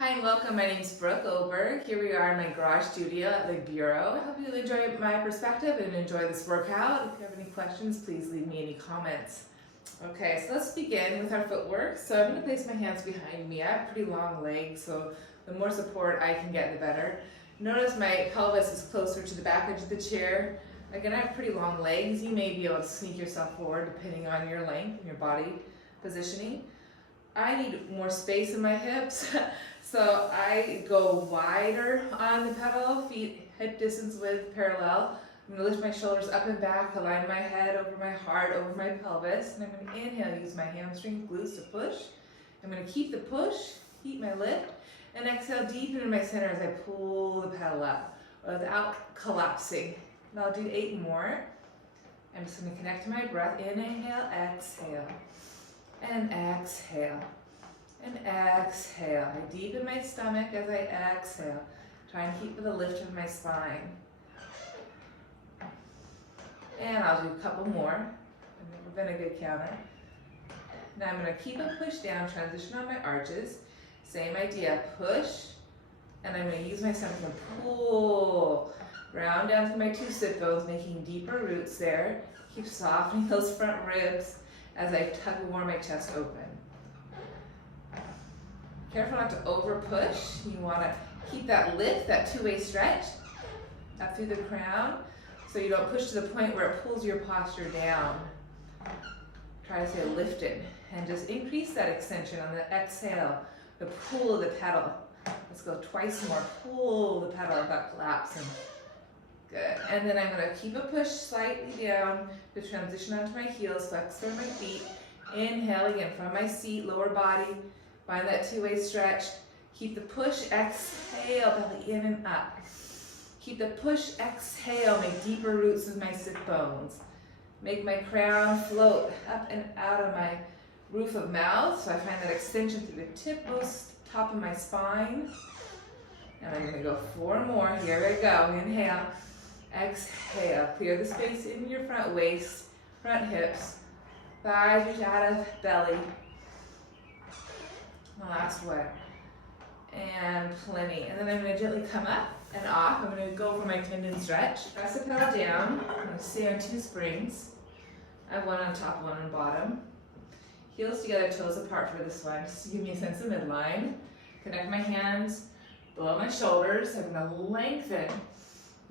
Hi and welcome, my name is Brooke Oberg. Here we are in my garage studio at the Bureau. I hope you enjoy my perspective and enjoy this workout. If you have any questions, please leave me any comments. Okay, so let's begin with our footwork. So I'm going to place my hands behind me. I have pretty long legs, so the more support I can get, the better. Notice my pelvis is closer to the back edge of the chair. Again, I have pretty long legs. You may be able to sneak yourself forward depending on your length and your body positioning. I need more space in my hips, so I go wider on the pedal, feet hip distance width parallel. I'm going to lift my shoulders up and back, align my head over my heart, over my pelvis, and I'm going to inhale, use my hamstrings, glutes to push. I'm going to keep the push, keep my lift, and exhale deep into my center as I pull the pedal up without collapsing. And I'll do 8 more. I'm just going to connect to my breath. Inhale, exhale. And exhale, and exhale. I deepen my stomach as I exhale. Try and keep the lift of my spine. And I'll do a couple more. I've been a good counter. Now I'm going to keep a push down, transition on my arches. Same idea, push, and I'm going to use my stomach to pull. Round down to my 2 sit bones, making deeper roots there. Keep softening those front ribs as I tug more my chest open. Careful not to over push. You want to keep that lift, that 2-way stretch up through the crown so you don't push to the point where it pulls your posture down. Try to stay lifted and just increase that extension on the exhale, the pull of the pedal. Let's go twice more. Pull the pedal without collapsing. Good. And then I'm going to keep a push slightly down to transition onto my heels, flex through my feet. Inhale again from my seat, lower body. Find that 2-way stretch. Keep the push, exhale, belly in and up. Keep the push, exhale, make deeper roots with my sit bones. Make my crown float up and out of my roof of mouth. So I find that extension through the tipmost top of my spine. And I'm going to go 4 more. Here we go. Inhale. Exhale, clear the space in your front waist, front hips, thighs reach out of belly. The last one. And plenty. And then I'm going to gently come up and off. I'm going to go for my tendon stretch. Press the pedal down. I'm going to stay on 2 springs. I have one on top, one on bottom. Heels together, toes apart for this one, just to give me a sense of midline. Connect my hands below my shoulders. I'm going to lengthen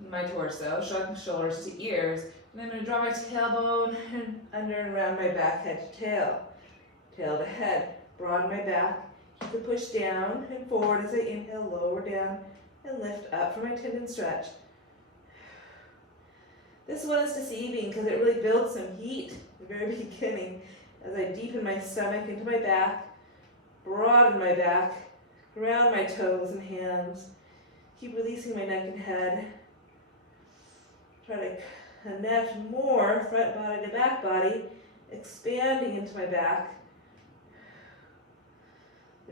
my torso, shrug shoulders to ears, and I'm going to draw my tailbone and under and around my back, head to tail. Tail to head, broaden my back, keep the push down and forward as I inhale, lower down and lift up for my tendon stretch. This one is deceiving because it really builds some heat at the very beginning as I deepen my stomach into my back, broaden my back, ground my toes and hands, keep releasing my neck and head. Try to connect more front body to back body, expanding into my back.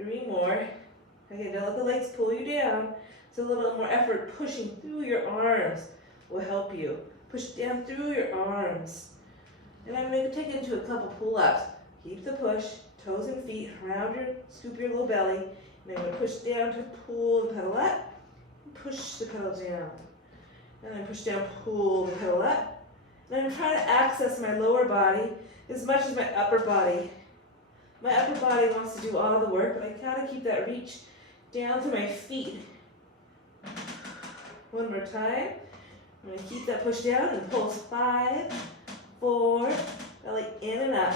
3 more. Again, don't let the legs pull you down. So a little more effort pushing through your arms will help you. Push down through your arms. And I'm going to take it into a couple pull-ups. Keep the push, toes and feet, scoop your low belly. And I'm going to push down to pull the pedal up, and push the pedal down. And then push down, pull the pedal up. And I'm trying to access my lower body as much as my upper body. My upper body wants to do all the work, but I gotta keep that reach down to my feet. 1 more time. I'm gonna keep that push down and pulse. 5, 4, belly in and up.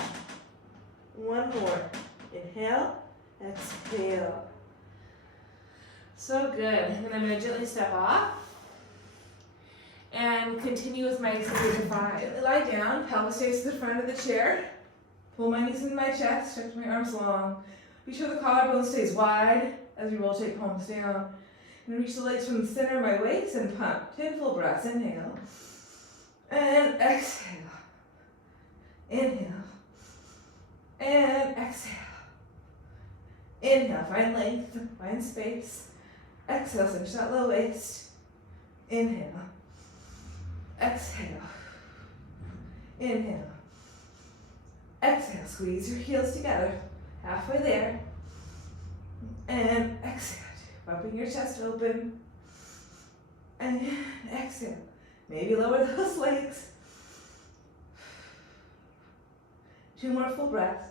1 more. Inhale, exhale. So good. And then I'm gonna gently step off. And continue with my series of 5. Lie down, pelvis stays to the front of the chair. Pull my knees into my chest, stretch my arms long. Be sure the collarbone stays wide as we rotate palms down. And reach the legs from the center of my waist and pump. 10 full breaths. Inhale. And exhale. Inhale. And exhale. Inhale, find length, find space. Exhale, cinch that low waist. Inhale. Exhale. Inhale. Exhale, squeeze your heels together. Halfway there. And exhale, bumping your chest open. And exhale. Maybe lower those legs. 2 more full breaths.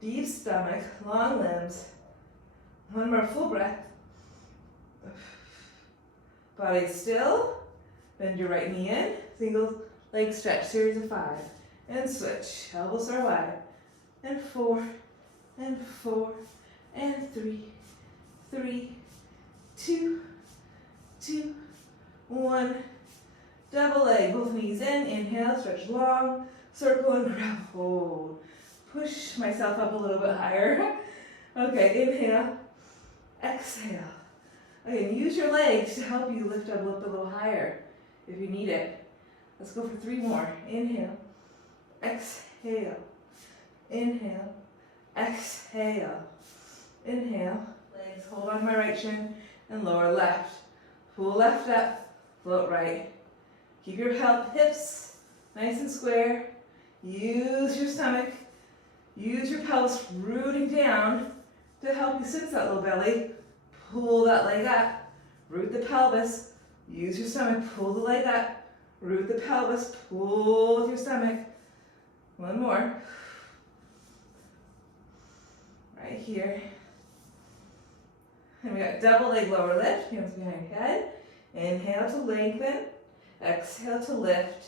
Deep stomach, long limbs. 1 more full breath. Body still. Bend your right knee in. Single leg stretch, series of 5. And switch. Elbows are wide. And 4, and 4, and 3, 3, 2, 2, 1. Double leg, both knees in. Inhale, stretch long. Circle and grab, hold. Push myself up a little bit higher. Okay, inhale. Exhale. Again, use your legs to help you lift up a little higher if you need it. Let's go for 3 more. Inhale. Exhale. Inhale. Exhale. Inhale. Legs, hold on my right shin and lower left. Pull left up, float right. Keep your hips nice and square. Use your stomach. Use your pelvis rooting down to help you cinch that little belly. Pull that leg up. Root the pelvis. Use your stomach. Pull the leg up. Root the pelvis. Pull with your stomach. 1 more. Right here. And we got double leg lower lift. Hands behind head. Inhale to lengthen. Exhale to lift.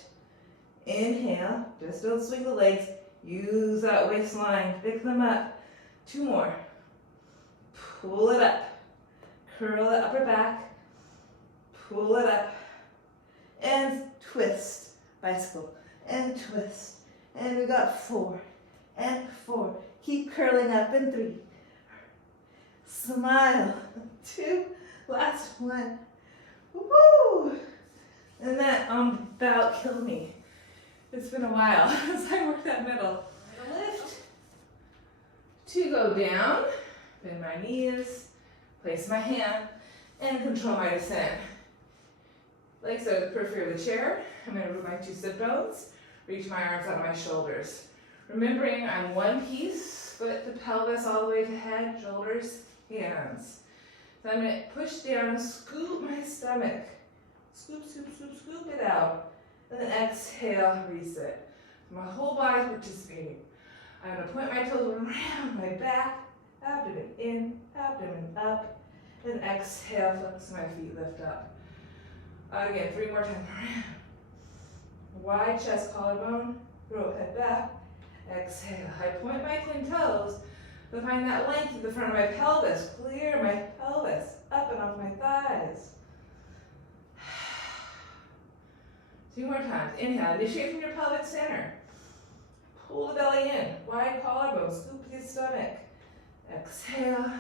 Inhale. Just don't swing the legs. Use that waistline. Pick them up. 2 more. Pull it up. Curl the upper back. Pull it up. And twist. Bicycle. And twist. And we got 4. And 4. Keep curling up. And 3. Smile. 2. Last 1. Woo! And that about killed me. It's been a while since I worked that middle. Lift. 2 go down. Bend my knees. Place my hand. And control my descent. Legs are the periphery of the chair. I'm going to root my 2 sit bones. Reach my arms out of my shoulders. Remembering I'm one piece. Foot to pelvis all the way to head, shoulders, hands. So I'm going to push down and scoop my stomach. Scoop, scoop, scoop, scoop it out. And then exhale, reset. My whole body's participating. I'm going to point my toes around my back, abdomen in, abdomen up, and exhale, flex my feet, lift up. Again, 3 more times around. Wide chest, collarbone, throat, head back. Exhale. I point my 10 toes to find that length at the front of my pelvis. Clear my pelvis up and off my thighs. 2 more times. Inhale. Initiate from your pelvic center. Pull the belly in. Wide collarbone. Scoop your stomach. Exhale.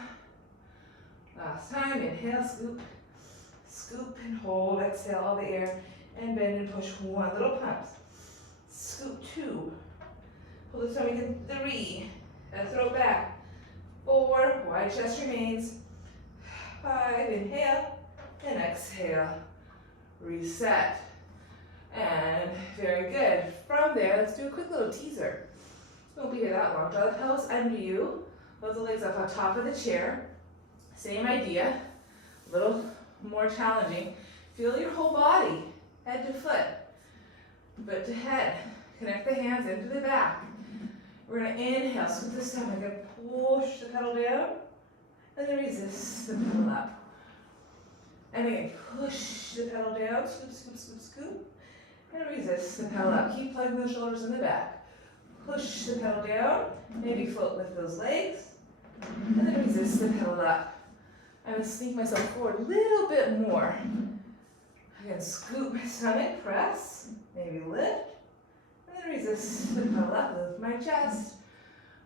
Last time. Inhale. Scoop. Scoop and hold. Exhale all the air. And bend and push 1. Little pumps. Scoop 2. Pull the stomach in 3. And throw back. 4. Wide chest remains. 5. Inhale. And exhale. Reset. And very good. From there, let's do a quick little teaser. Won't be here that long. Draw the pelvis under you. Load the legs up on top of the chair. Same idea. A little more challenging. Feel your whole body, head to foot, foot to head. Connect the hands into the back. We're going to inhale, scoop the stomach, and push the pedal down, and then resist the pedal up. And again, push the pedal down, scoop, scoop, scoop, scoop, and resist the pedal up. Keep plugging the shoulders in the back. Push the pedal down, maybe float with those legs, and then resist the pedal up. I'm going to sneak myself forward a little bit more. Again, scoop my stomach, press, maybe lift, and then resist the pedal up, lift my chest.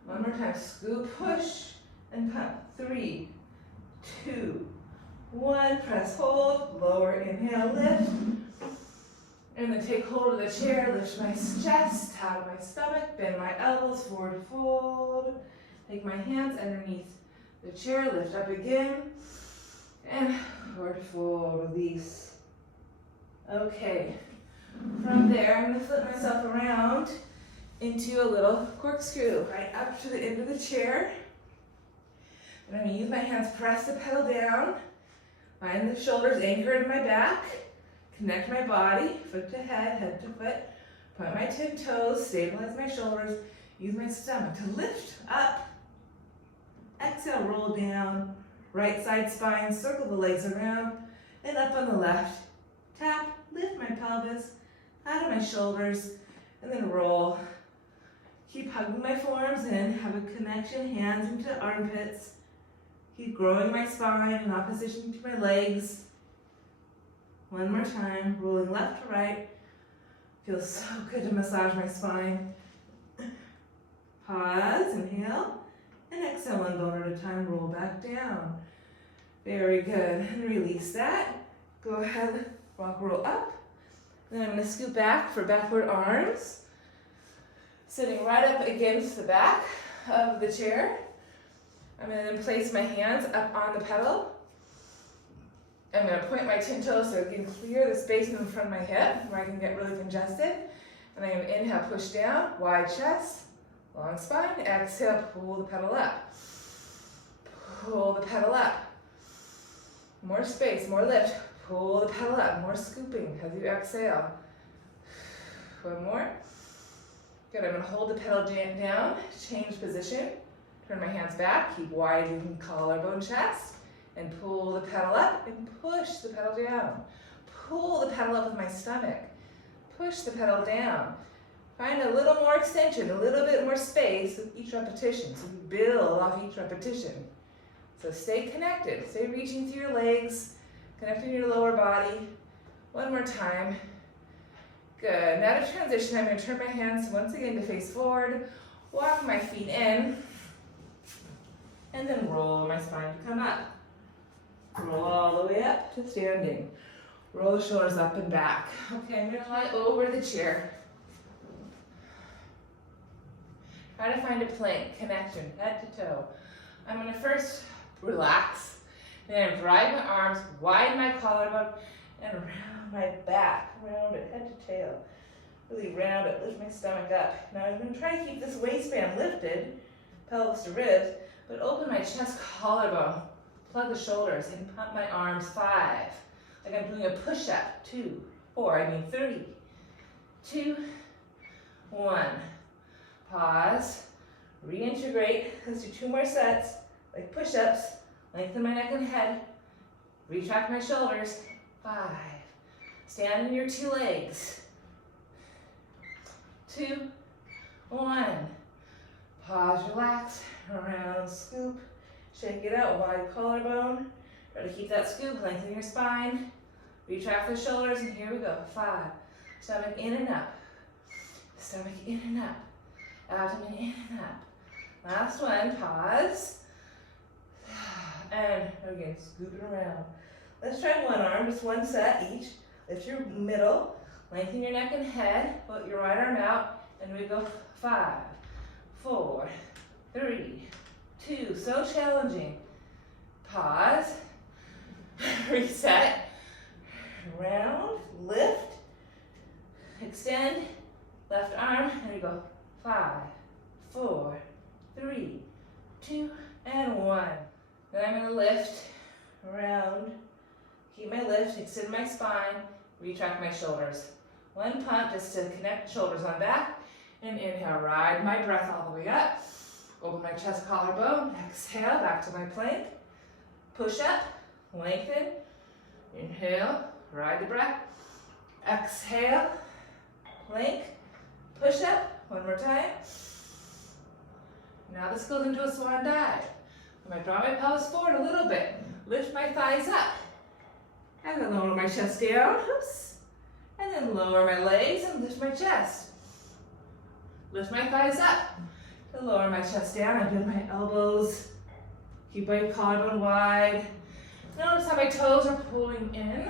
1 more time, scoop, push, and pump. 3, 2, 1, press, hold, lower, inhale, lift. And then take hold of the chair, lift my chest, out of my stomach, bend my elbows, forward fold. Take my hands underneath the chair, lift up again, and forward fold, release. Okay, from there I'm going to flip myself around into a little corkscrew, right up to the end of the chair. And I'm gonna use my hands, press the pedal down, find the shoulders anchored in my back, connect my body, foot to head to foot, point my 10 toes, stabilize my shoulders, use my stomach to lift up. Exhale, roll down, right side spine, circle the legs around, and up on the left. Tap, lift my pelvis, out of my shoulders, and then roll. Keep hugging my forearms in, have a connection, hands into armpits. Keep growing my spine in opposition to my legs. One more time, rolling left to right. Feels so good to massage my spine. Pause, inhale, and exhale one bone at a time, roll back down. Very good, and release that. Go ahead, rock, roll up. Then I'm gonna scoot back for backward arms. Sitting right up against the back of the chair. I'm gonna then place my hands up on the pedal. I'm gonna point my 10 toes so I can clear the space in front of my hip where I can get really congested. And I'm gonna inhale, push down, wide chest, long spine. Exhale, pull the pedal up. Pull the pedal up. More space, more lift. Pull the pedal up, more scooping as you exhale. One more. Good, I'm gonna hold the pedal down, change position, turn my hands back, keep widening collarbone, chest, and pull the pedal up and push the pedal down. Pull the pedal up with my stomach. Push the pedal down. Find a little more extension, a little bit more space with each repetition, so you build off each repetition. So stay connected, stay reaching through your legs, connecting your lower body. One more time. Good, now to transition, I'm gonna turn my hands once again to face forward, walk my feet in, and then roll my spine to come up. Roll all the way up to standing. Roll the shoulders up and back. Okay, I'm gonna lie over the chair. Try to find a plank connection, head to toe. I'm gonna first relax, then drive my arms, widen my collarbone, and round my back, round it, head to tail. Really round it, lift my stomach up. Now I'm gonna try to keep this waistband lifted, pelvis to ribs, but open my chest collarbone, plug the shoulders, and pump my arms 5. Like I'm doing a push-up, 2, 4, 3, 2, 1. Pause, reintegrate. Let's do 2 more sets, like push-ups. Lengthen my neck and head, retract my shoulders, 5. Stand in your 2 legs, 2, 1. Pause, relax, around, scoop, shake it out, wide collarbone. Try to keep that scoop, lengthen your spine, retract the shoulders, and here we go, 5. Stomach in and up, stomach in and up, abdomen in and up. Last one, pause. And again, scoop it around. Let's try one arm, just 1 set each. Lift your middle, lengthen your neck and head, put your right arm out, and we go 5, 4, 3, 2, so challenging. Pause, reset, round, lift, extend, left arm, and we go 5, 4, 3, 2, and 1. Then I'm gonna lift, around, keep my lift, extend my spine, retract my shoulders. 1 pump just to connect shoulders on back, and inhale, ride my breath all the way up. Open my chest collarbone, exhale, back to my plank. Push up, lengthen, inhale, ride the breath. Exhale, plank, push up, 1 more time. Now this goes into a swan dive. I'm gonna draw my pelvis forward a little bit, lift my thighs up, and then lower my chest down, oops, and then lower my legs and lift my chest. Lift my thighs up, to lower my chest down, I bend my elbows, keep my collarbone wide. Notice how my toes are pulling in.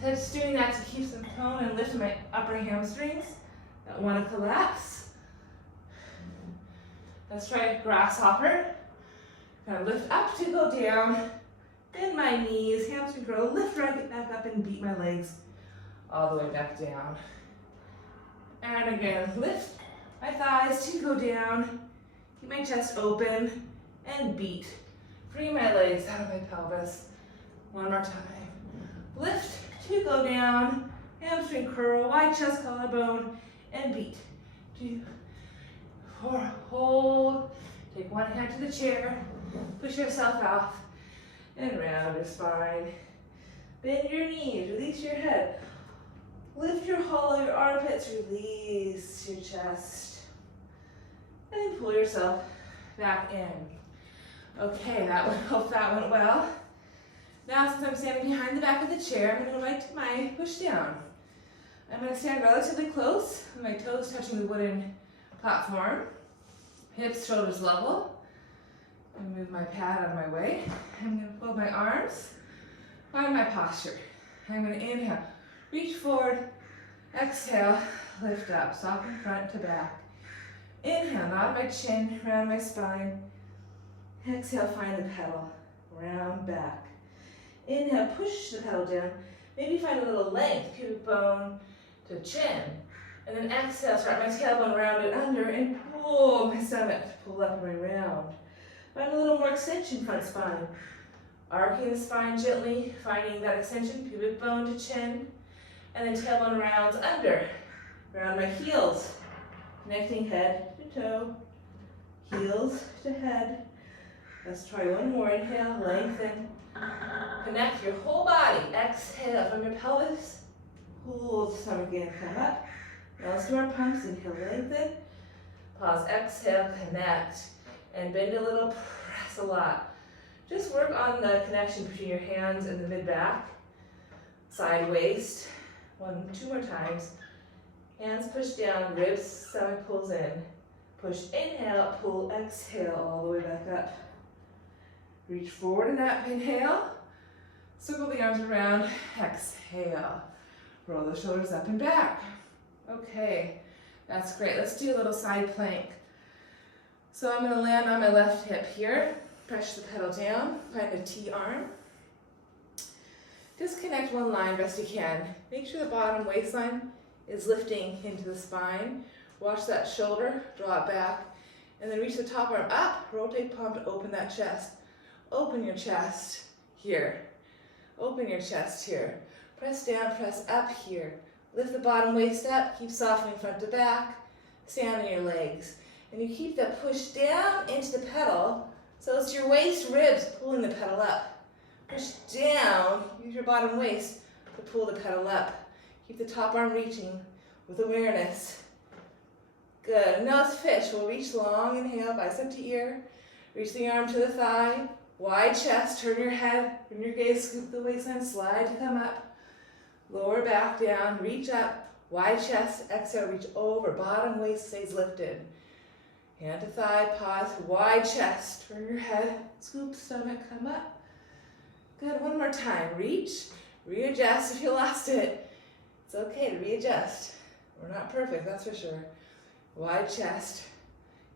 Just doing that to keep some tone and lift my upper hamstrings that want to collapse. Let's try grasshopper. Kind of lift up to go down, bend my knees, hamstring curl, lift right back up and beat my legs all the way back down. And again, lift my thighs to go down, keep my chest open, and beat Free my legs out of my pelvis. One more time. Lift to go down. Hamstring curl, wide chest, collarbone, and beat. 2, 4, hold. Take one hand to the chair. Push yourself off and round your spine. Bend your knees, release your head. Lift your hollow, your armpits, release your chest. And then pull yourself back in. Okay, hope that went well. Now, since I'm standing behind the back of the chair, I'm going to go right to my push down. I'm going to stand relatively close, with my toes touching the wooden platform. Hips, shoulders level. I'm going to move my pad out of my way. I'm going to fold my arms, find my posture. I'm going to inhale, reach forward, exhale, lift up, soften front to back. Inhale, nod my chin, round my spine. Exhale, find the pedal, round back. Inhale, push the pedal down. Maybe find a little length, pubic bone to chin. And then exhale, start my tailbone rounded under and pull my stomach, pull up and around. Find a little more extension front spine. Arcing the spine gently, finding that extension, pubic bone to chin. And then tailbone rounds under. Round my heels, connecting head to toe, heels to head. Let's try one more. Inhale, lengthen. Connect your whole body. Exhale from your pelvis. Pull the stomach in, come up. Now let's do our pumps. Inhale, lengthen. Pause, exhale, connect. And bend a little, press a lot. Just work on the connection between your hands and the mid-back. Side waist. 2 more times. Hands push down, ribs, stomach pulls in. Push, inhale, pull, exhale, all the way back up. Reach forward and up, inhale. Circle the arms around, exhale. Roll the shoulders up and back. Okay, that's great. Let's do a little side plank. So I'm gonna land on my left hip here. Press the pedal down, find a T-arm. Disconnect one line best you can. Make sure the bottom waistline is lifting into the spine. Watch that shoulder, draw it back, and then reach the top arm up, rotate palm to open that chest. Open your chest here. Open your chest here. Press down, press up here. Lift the bottom waist up, keep softening front to back. Stand on your legs. And you keep that push down into the pedal, so it's your waist ribs pulling the pedal up. Push down, use your bottom waist to pull the pedal up. Keep the top arm reaching with awareness. Good, now let's fish. We'll reach long, inhale, bicep to ear. Reach the arm to the thigh. Wide chest, turn your head, turn your gaze, scoop the waistline, slide to come up. Lower back down, reach up, wide chest, exhale, reach over, bottom waist stays lifted. Hand to thigh, pause, wide chest, turn your head, scoop stomach, come up. Good, one more time, reach, readjust if you lost it. It's okay to readjust. We're not perfect, that's for sure. Wide chest,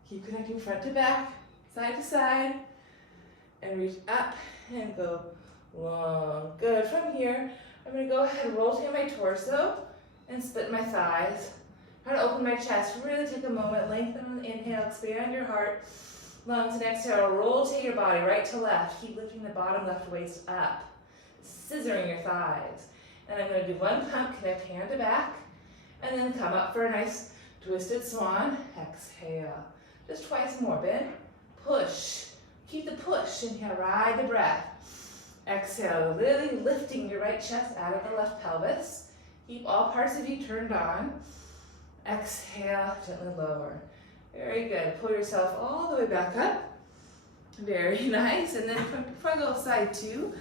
keep connecting front to back, side to side. And reach up and go long. Good. From here, I'm going to go ahead and rotate my torso and split my thighs. Try to open my chest. Really take a moment. Lengthen on the inhale. Expand your heart. Lungs and exhale. Rotate your body right to left. Keep lifting the bottom left waist up. Scissoring your thighs. And I'm going to do one pump. Connect hand to back. And then come up for a nice twisted swan. Exhale. Just twice more. Bend. Push. Keep the push. Inhale, ride the breath. Exhale, really lifting your right chest out of the left pelvis. Keep all parts of you turned on. Exhale, gently lower. Very good. Pull yourself all the way back up. Very nice. And then before I go side 2,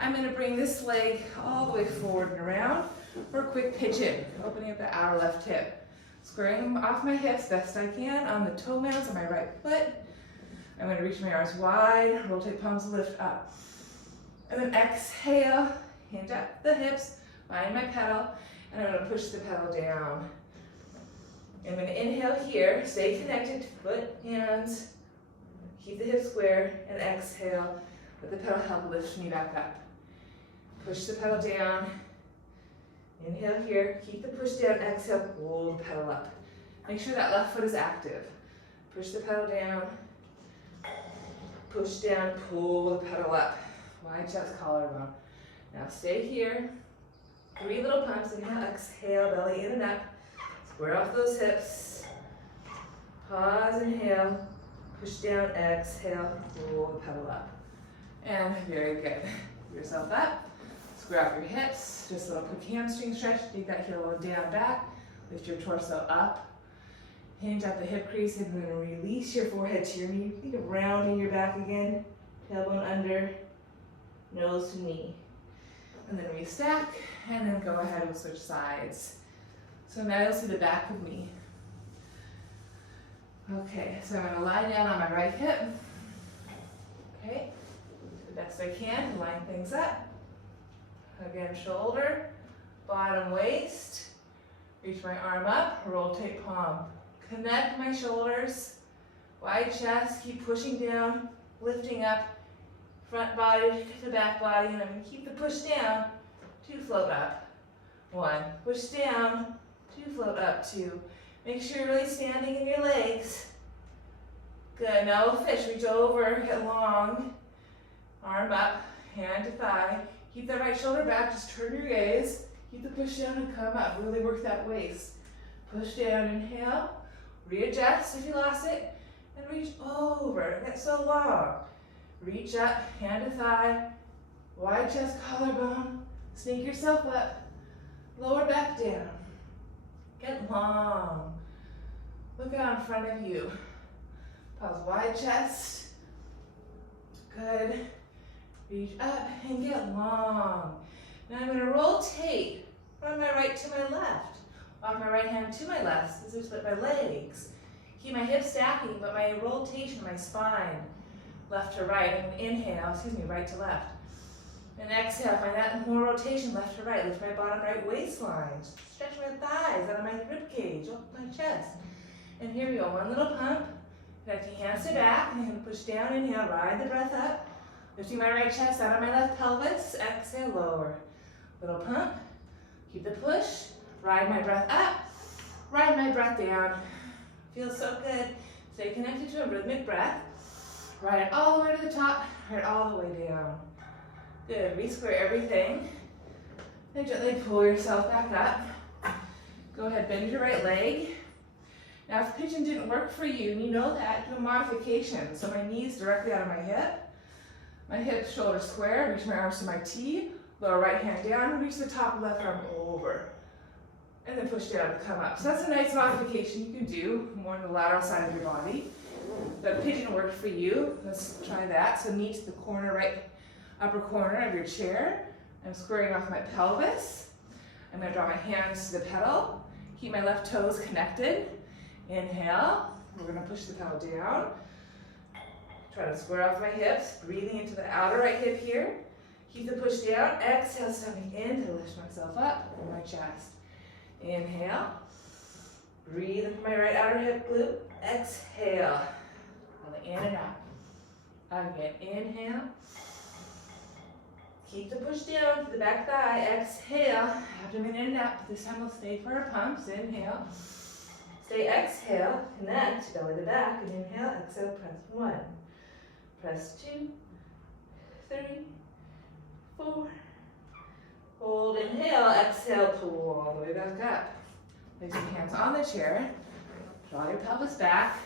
I'm going to bring this leg all the way forward and around for a quick pitch in, opening up the outer left hip. Squaring off my hips best I can on the toe mounts on my right foot. I'm going to reach my arms wide, rotate palms, lift up. And then exhale, hinge up the hips, find my pedal, and I'm going to push the pedal down. I'm going to inhale here, stay connected, foot, hands, keep the hips square, and exhale, let the pedal help lift me back up. Push the pedal down, inhale here, keep the push down, exhale, pull the pedal up. Make sure that left foot is active. Push the pedal down, push down, pull the pedal up. Wide chest, collarbone. Now stay here. 3 little pumps. Inhale, exhale, belly in and up. Square off those hips. Pause, inhale. Push down, exhale, pull the pedal up. And very good. Give yourself up. Square off your hips. Just a little quick hamstring stretch. Take that heel down, back. Lift your torso up. Hinge at the hip crease and then release your forehead to your knee. Think of rounding your back again. Tailbone under, nose to knee. And then we stack, and then go ahead and switch sides. So now you'll see the back of me. Okay, so I'm gonna lie down on my right hip. Okay, the best I can, line things up. Again, shoulder, bottom waist. Reach my arm up, rotate palm. Connect my shoulders, wide chest, keep pushing down, lifting up, front body to back body, and I'm going to keep the push down, 2 float up, 1, push down, 2 float up, 2. Make sure you're really standing in your legs. Good, now we'll fish, reach over, get long, arm up, hand to thigh, keep that right shoulder back, just turn your gaze, keep the push down and come up, really work that waist. Push down, inhale. Readjust if you lost it, and reach over. Get so long. Reach up, hand to thigh, wide chest, collarbone. Sneak yourself up, lower back down. Get long. Look out in front of you. Pause, wide chest. Good. Reach up and get long. Now I'm going to rotate from my right to my left. Walk my right hand to my left, scissors split my legs. Keep my hips stacking, but my rotation, my spine, left to right. And inhale, right to left. And exhale, find that more rotation, left to right. Lift my bottom right waistline. Stretch my thighs out of my rib cage, open my chest. And here we go, 1 little pump. Connect your hands to back, and I'm gonna push down, inhale, ride the breath up. Lifting my right chest out of my left pelvis, exhale, lower. Little pump, keep the push. Ride my breath up, ride my breath down. Feels so good. Stay connected to a rhythmic breath. Ride it all the way to the top, ride it all the way down. Good, re-square everything. And gently pull yourself back up. Go ahead, bend your right leg. Now if pigeon didn't work for you, and you know that, do a modification. So my knees directly out of my hip, shoulder square, reach my arms to my T, lower right hand down, reach the top left arm over. And then push down to come up. So that's a nice modification you can do, more on the lateral side of your body. The pigeon worked for you. Let's try that. So knee to the corner, right upper corner of your chair. I'm squaring off my pelvis. I'm going to draw my hands to the pedal. Keep my left toes connected. Inhale. We're going to push the pedal down. Try to square off my hips, breathing into the outer right hip here. Keep the push down. Exhale, stepping in to lift myself up in my chest. Inhale, breathe into my right outer hip glute, exhale, in and out. Again, inhale, keep the push down to the back thigh, exhale, abdomen in and out. This time we'll stay for our pumps, inhale, stay, exhale, connect, belly to back, and inhale, exhale, press 1, press 2, 3, 4, hold, inhale, exhale, pull all the way back up. Place your hands on the chair. Draw your pelvis back.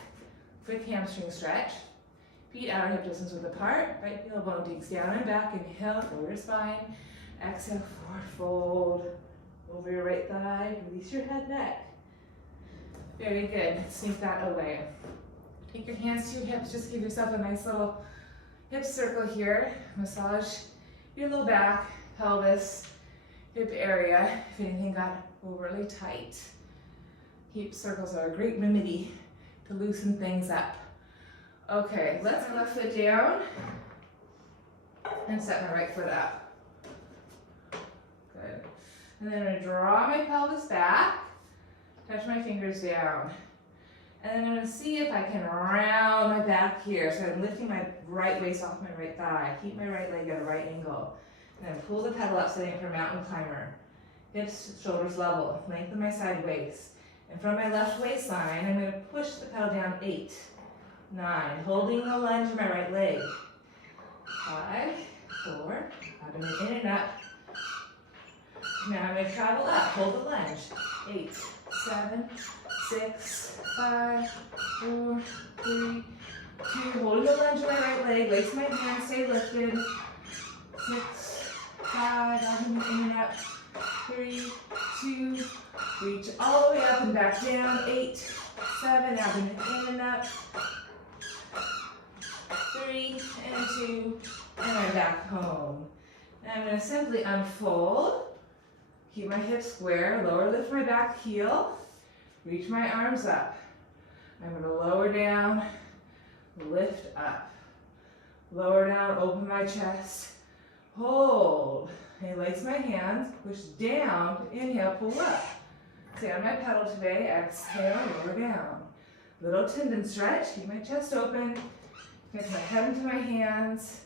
Quick hamstring stretch. Feet outer hip distance width apart. Right heel bone digs down and back. Inhale, lower your spine. Exhale, forward fold. Over your right thigh. Release your head, neck. Very good. Sneak that away. Take your hands to your hips. Just give yourself a nice little hip circle here. Massage your low back, pelvis, hip area, if anything got overly tight. Hip circles are a great remedy to loosen things up. Okay, let's put left foot down and set my right foot up. Good. And then I'm going to draw my pelvis back, touch my fingers down. And then I'm going to see if I can round my back here. So I'm lifting my right waist off my right thigh. Keep my right leg at a right angle. And then pull the pedal up, setting it for mountain climber. Hips, shoulders level. Lengthen my side waist. And from my left waistline, I'm going to push the pedal down 8. 9, holding the lunge in my right leg. 5, 4, abdomen in and up. Now I'm going to travel up, hold the lunge. 8, 7, 6, 5, 4, 3, 2, holding the lunge in my right leg, lace my hands, stay lifted. 6, 5, abdomen in and up. 3, 2, reach all the way up and back down. 8, 7, abdomen in and up. 3 and 2, and I'm back home. And I'm going to simply unfold, keep my hips square, lower, lift my back heel, reach my arms up. I'm going to lower down, lift up. Lower down, open my chest, hold. And lace my hands, push down, inhale, pull up. Stay on my pedal today, exhale, lower down. Little tendon stretch, keep my chest open. Get my head into my hands.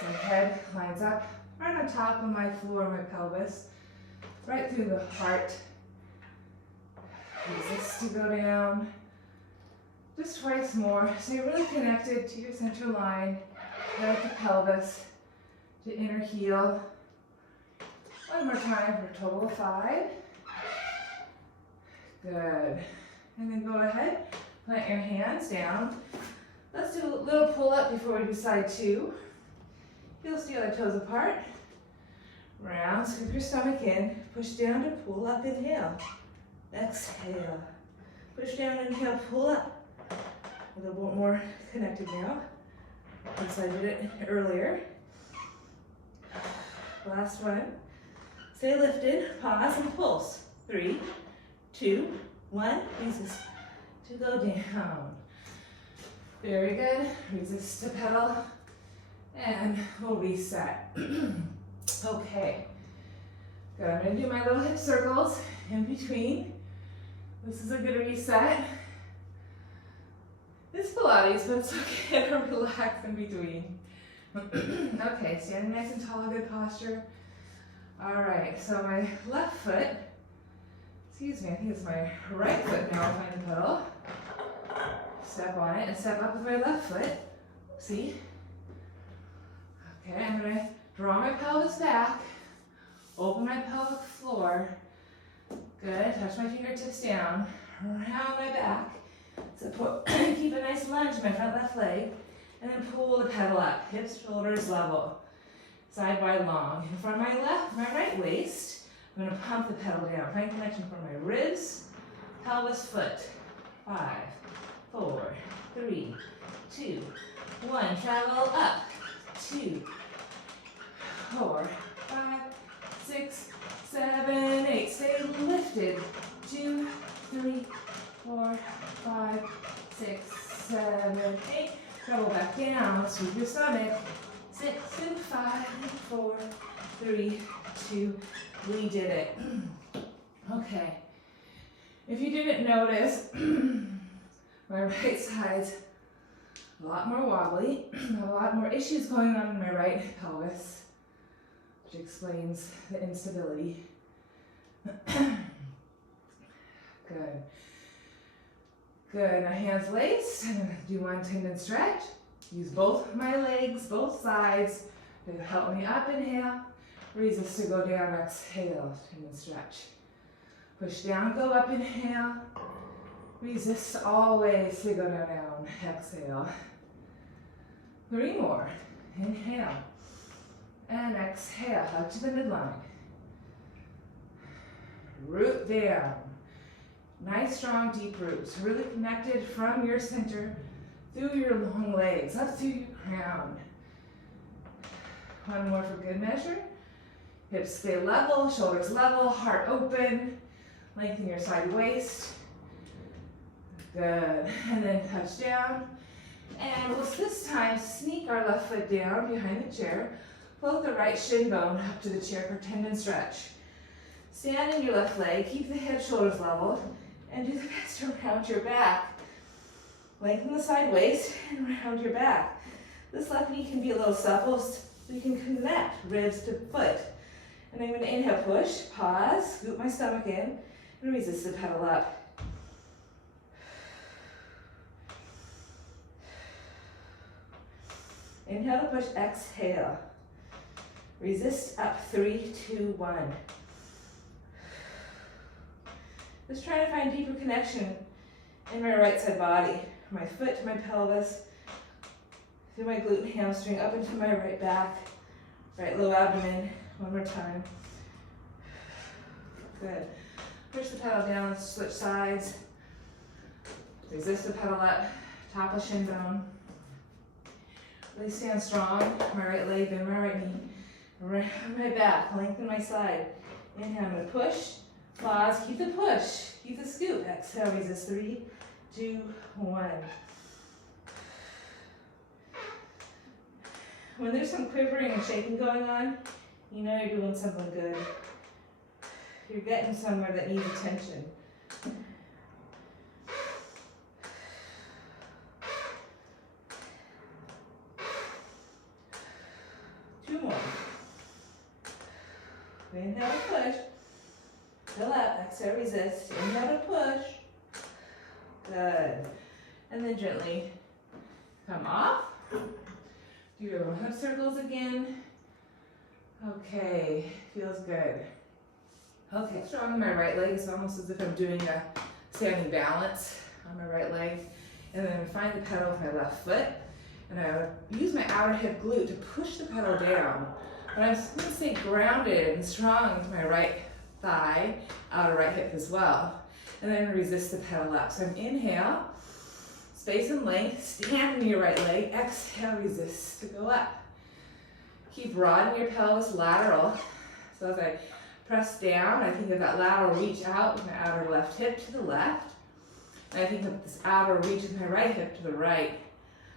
So my head lines up right on top of my floor, my pelvis, right through the heart. Resist to go down. Just twice more. Stay really connected to your center line, right at the pelvis, to inner heel. One more time for a total of 5. Good. And then go ahead, plant your hands down. Let's do a little pull up before we do side 2. Heels to the other toes apart. Round, scoop your stomach in. Push down to pull up, inhale. Exhale. Push down, inhale, pull up. A little bit more connected now, since I did it earlier. Last one. Stay lifted, pause and pulse. 3, 2, 1. Resist to go down. Very good. Resist to pedal. And we'll reset. Okay. Good. I'm going to do my little hip circles in between. This is a good reset. It's Pilates, but it's okay to relax in between. Okay, standing nice and tall, good posture. All right, so my left foot, excuse me, I think it's my right foot now, find the pedal. Step on it and step up with my left foot. See? Okay, I'm gonna draw my pelvis back, open my pelvic floor. Good, touch my fingertips down, round my back. So keep a nice lunge in my front left leg, and then pull the pedal up, hips, shoulders level, side wide long. And from my right waist, I'm gonna pump the pedal down. Find connection from my ribs, pelvis, foot. 5, 4, 3, 2, 1. Travel up. 2, 4, 5, 6, 7, 8. Stay lifted. 2, 3, 4, 5, 6, 7, 8. Travel back down. Sweep your stomach. 6 and 5 and 4, 3, 2. We did it. Okay. If you didn't notice, my right side's a lot more wobbly, a lot more issues going on in my right pelvis, which explains the instability. Good. Good. Now hands laced. I'm going to do one tendon stretch. Use both my legs, both sides to help me up. Inhale. Resist to go down. Exhale. Tendon stretch. Push down, go up. Inhale. Resist always to go down. Exhale. 3 more. Inhale. And exhale. Hug to the midline. Root down. Nice, strong, deep roots. Really connected from your center through your long legs, up through your crown. One more for good measure. Hips stay level, shoulders level, heart open. Lengthen your side waist. Good. And then touch down. And we'll this time sneak our left foot down behind the chair. Float the right shin bone up to the chair for tendon stretch. Stand in your left leg. Keep the head, shoulders level. And do the best around your back. Lengthen the side waist and round your back. This left knee can be a little supple so you can connect ribs to foot. And I'm going to inhale, push, pause, scoop my stomach in, and resist the pedal up. Inhale to push, exhale. Resist up, 3, 2, 1. Just trying to find deeper connection in my right side body. My foot to my pelvis, through my glute and hamstring, up into my right back, right low abdomen. One more time. Good. Push the pedal down, switch sides. Resist the pedal up, top of shin bone. Really stand strong. My right leg, bend my right knee. Right on my back, lengthen my side. Inhale, I'm going to push. Pause, keep the push, keep the scoop. Exhale, resist, 3, 2, 1. When there's some quivering and shaking going on, you know you're doing something good. You're getting somewhere that needs attention. Two more. Inhale to push. Fill up, exhale, resist. Inhale to push. Good. And then gently come off. Do your little hip circles again. Okay, feels good. Okay, strong in my right leg. It's almost as if I'm doing a standing balance on my right leg. And then I find the pedal with my left foot. And I use my outer hip glute to push the pedal down. But I'm going to stay grounded and strong with my right thigh, outer right hip as well. And then resist the pedal up. So I'm inhale, space and length, stand in your right leg, exhale, resist to go up. Keep broadening your pelvis lateral. So as I press down, I think of that lateral reach out with my outer left hip to the left. And I think of this outer reach with my right hip to the right.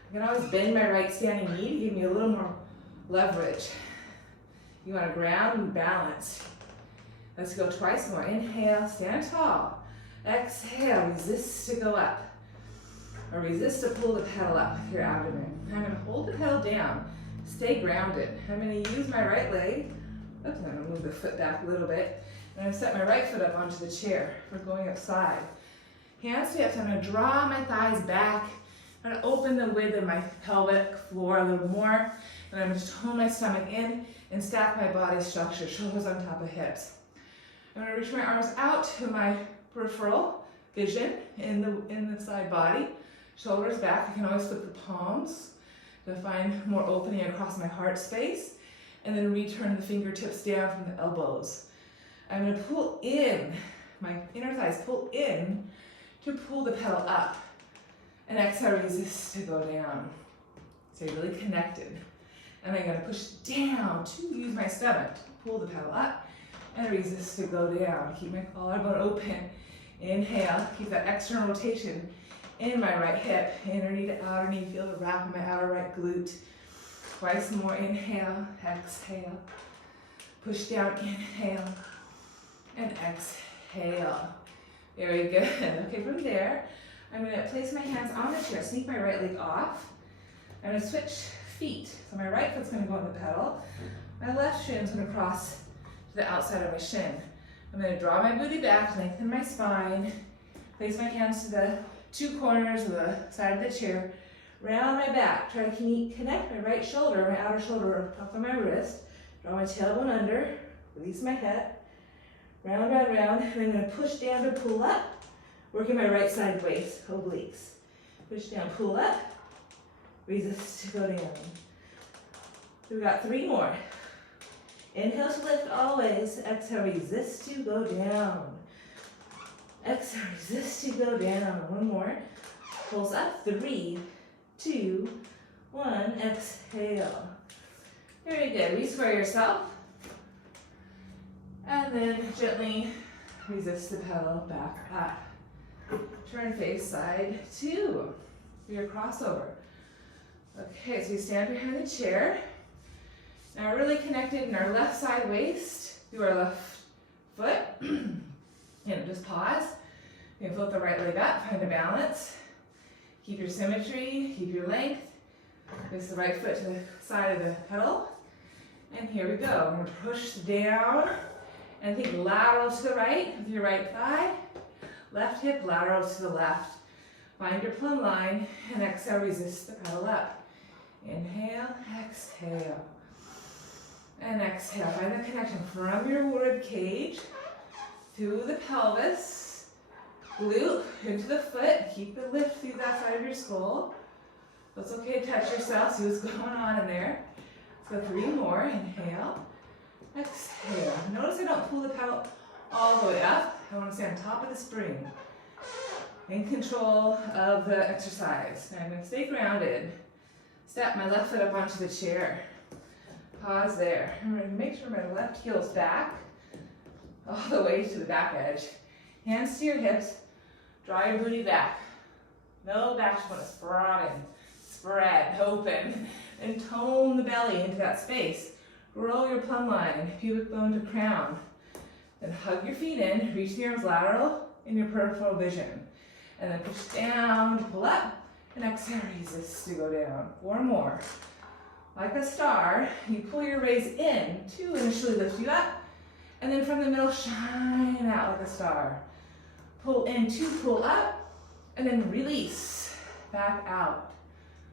I can always bend my right standing knee to give me a little more leverage. You want to ground and balance. Let's go twice more. Inhale, stand tall. Exhale, resist to go up. Or resist to pull the pedal up with your abdomen. I'm going to hold the pedal down. Stay grounded. I'm going to use my right leg. Oops, I'm going to move the foot back a little bit. And I'm going to set my right foot up onto the chair for going upside. Hands to hips. I'm going to draw my thighs back. I'm going to open the width of my pelvic floor a little more. And I'm going to tone my stomach in and stack my body structure, shoulders on top of hips. I'm going to reach my arms out to my peripheral vision in the side body. Shoulders back. I can always flip the palms to find more opening across my heart space. And then return the fingertips down from the elbows. I'm going to pull in, my inner thighs pull in to pull the pedal up. And exhale, resist to go down. So you're really connected. And I'm going to push down to use my stomach to pull the pedal up. And resist to go down. Keep my collarbone open. Inhale, keep that external rotation in my right hip. Inner knee to outer knee, feel the wrap in my outer right glute. Twice more, inhale, exhale. Push down, inhale, and exhale. Very good. Okay, from there, I'm going to place my hands on the chair, sneak my right leg off. I'm going to switch feet. So my right foot's going to go on the pedal. My left shin's going to cross to the outside of my shin. I'm going to draw my booty back, lengthen my spine, place my hands to the two corners of the side of the chair, round my back, try to connect my right shoulder, my outer shoulder, top of my wrist, draw my tailbone under, release my head, round, round, round, and I'm going to push down to pull up, working my right side waist, obliques. Push down, pull up, resist to go down. So we've got 3 more. Inhale to lift always, exhale, resist to go down. Exhale, resist to go down. 1 more. Pulls up, 3, 2, 1, exhale. Very good. Re-square yourself. And then gently resist the pedal back up. Turn face side 2 for your crossover. Okay, so we stand behind the chair. Now we're really connected in our left side waist through our left foot. And just pause. You can float the right leg up, find a balance. Keep your symmetry, keep your length. Place the right foot to the side of the pedal. And here we go. I'm going to push down and think lateral to the right with your right thigh. Left hip lateral to the left. Find your plumb line and exhale, resist the pedal up. Inhale, exhale. And exhale. Find the connection from your rib cage through the pelvis, glute into the foot. Keep the lift through that side of your skull. So it's okay to touch yourself, see what's going on in there. Let's go 3 more. Inhale, exhale. Notice I don't pull the pedal all the way up. I want to stay on top of the spring. In control of the exercise. Now I'm going to stay grounded. Step my left foot up onto the chair. Pause there. I'm going to make sure my left heel's back, all the way to the back edge. Hands to your hips. Draw your booty back. No back, just want to broaden, spread, open, and tone the belly into that space. Grow your plumb line, pubic bone to crown. Then hug your feet in, reach the arms lateral in your peripheral vision. And then push down, pull up, and exhale, resist to go down. 4 more. Like a star, you pull your raise in to initially lift you up, and then from the middle, shine out like a star. Pull in to pull up, and then release, back out.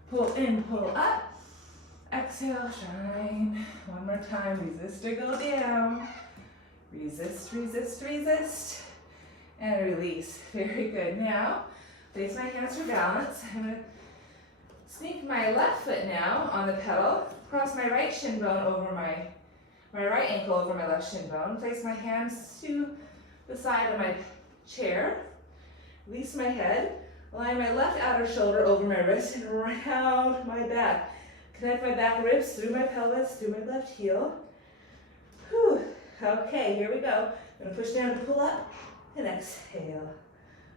Pull in, pull up, exhale, shine. 1 more time, resist to go down. Resist, resist, resist. And release. Very good. Now, place my hands for balance. I'm going to sneak my left foot now on the pedal. Cross my right shin bone over my right ankle over my left shin bone. Place my hands to the side of my chair. Release my head. Align my left outer shoulder over my wrist and round my back. Connect my back ribs through my pelvis, through my left heel. Whew. Okay, here we go. I'm going to push down to pull up. And exhale.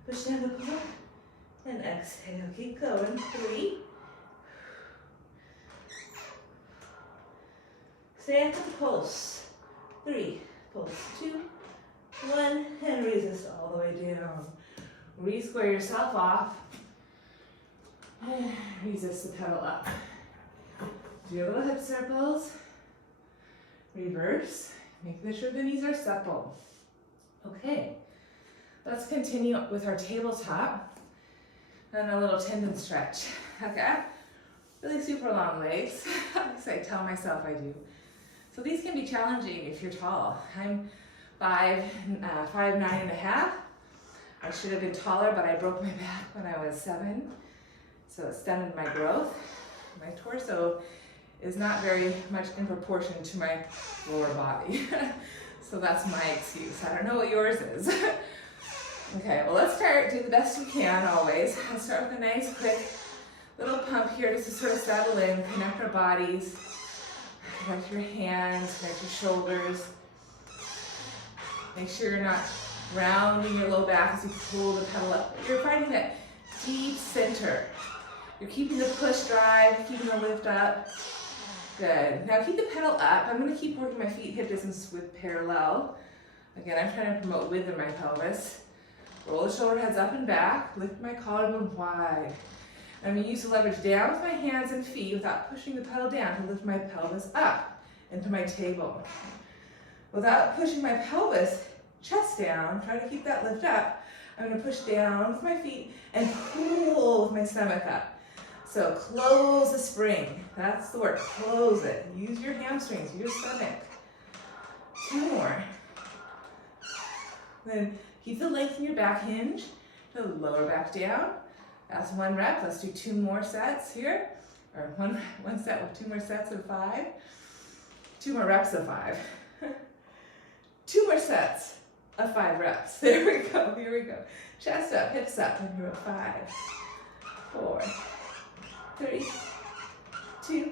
Push down to pull up and exhale. Keep going. 3. Stay at the pulse. 3. Pulse. 2. 1. And resist all the way down. Re-square yourself off. And resist the pedal up. Do a little hip circles. Reverse. Make sure the knees are supple. Okay. Let's continue with our tabletop and a little tendon stretch. Okay, really super long legs. At least I tell myself I do. So these can be challenging if you're tall. I'm 5'9.5". I should have been taller, but I broke my back when I was 7, so it stunted my growth. My torso is not very much in proportion to my lower body. So that's my excuse. I don't know what yours is. Okay, well let's start, do the best we can always. Let's start with a nice quick little pump here just to sort of settle in, connect our bodies, connect your hands, connect your shoulders. Make sure you're not rounding your low back as you pull the pedal up. You're finding that deep center. You're keeping the push drive, keeping the lift up. Good. Now keep the pedal up. I'm going to keep working my feet hip distance with parallel. Again, I'm trying to promote width in my pelvis. Roll the shoulder heads up and back. Lift my collarbone wide. I'm going to use the leverage down with my hands and feet without pushing the pedal down to lift my pelvis up into my table. Without pushing my pelvis chest down, try to keep that lift up. I'm going to push down with my feet and pull with my stomach up. So close the spring. That's the work. Close it. Use your hamstrings, your stomach. 2 more. Then keep the length in your back hinge to the lower back down. That's 1 rep. Let's do 2 more sets here. Or one set with 2 more sets of 5. 2 more reps of 5. 2 more sets of 5 reps. There we go. Here we go. Chest up, hips up. And you're at 5, 4, 3, 2,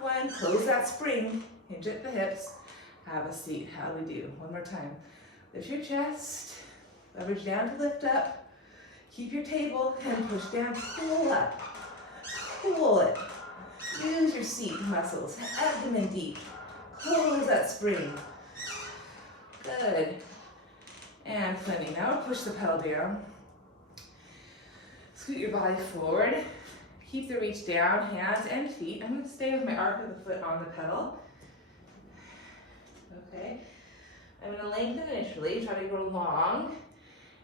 1. Close that spring. Hinge at the hips. Have a seat. How do we do? 1 more time. Lift your chest. Leverage down to lift up. Keep your table and push down. Pull up. Pull it. Use your seat muscles. Abdomen deep. Close that spring. Good. And plenty. Now push the pedal down. Scoot your body forward. Keep the reach down, hands and feet. I'm going to stay with my arc of the foot on the pedal. Okay. I'm going to lengthen initially, try to go long.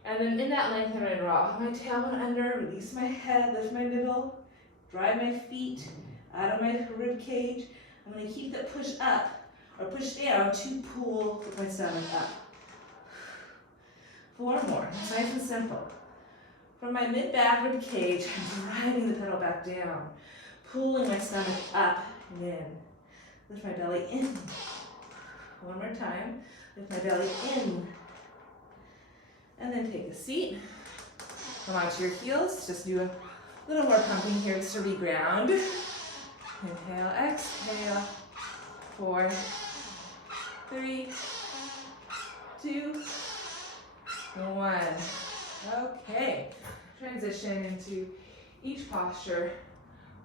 And then in that length, I'm going to draw my tailbone under, release my head, lift my middle, drive my feet out of my rib cage. I'm going to keep the push up or push down to pull my stomach up. 4 more. It's nice and simple. From my mid-back rib cage, I'm driving the pedal back down, pulling my stomach up and in. Lift my belly in. One more time. Lift my belly in. And then take a seat. Come onto your heels. Just do a little more pumping here just to reground. Inhale, exhale. 4, 3, 2, 1. Okay. Transition into each posture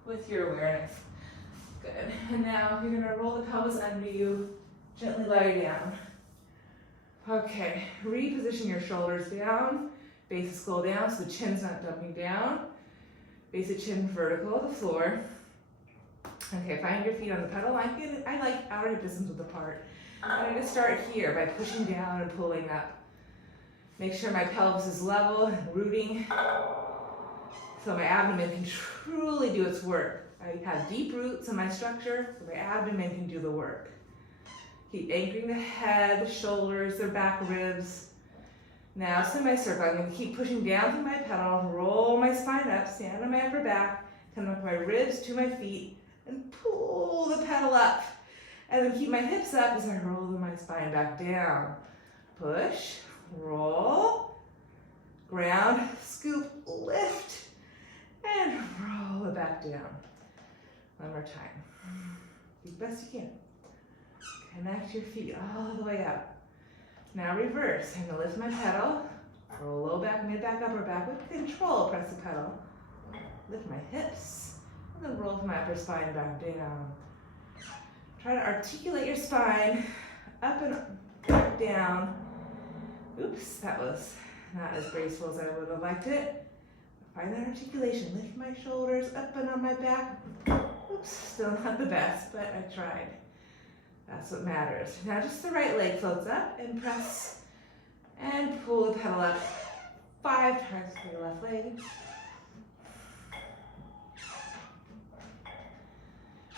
with your awareness. Good. And now you're going to roll the pelvis under you. Gently lie down. Okay. Reposition your shoulders down. Base the skull down so the chin's not dumping down. Base the chin vertical to the floor. Okay, find your feet on the pedal. I like outer hip distance width apart. I'm going to start here by pushing down and pulling up. Make sure my pelvis is level and rooting so my abdomen can truly do its work. I have deep roots in my structure so my abdomen can do the work. Keep anchoring the head, the shoulders, the back ribs. Now semicircle. I'm going to keep pushing down through my pedal, roll my spine up, stand on my upper back, come up my ribs to my feet, and pull the pedal up. And then keep my hips up as I roll my spine back down. Push, roll, ground, scoop, lift, and roll it back down. One more time. Do the best you can. Connect your feet all the way up. Now reverse. I'm going to lift my pedal, roll low back, mid back, upper back with control. Press the pedal. Lift my hips, and then roll my upper spine back down. Try to articulate your spine up and back down. Oops, that was not as graceful as I would have liked it. Find that articulation. Lift my shoulders up and on my back. Oops, still not the best, but I tried. That's what matters. Now just the right leg floats up and press and pull the pedal up 5 times for your left leg.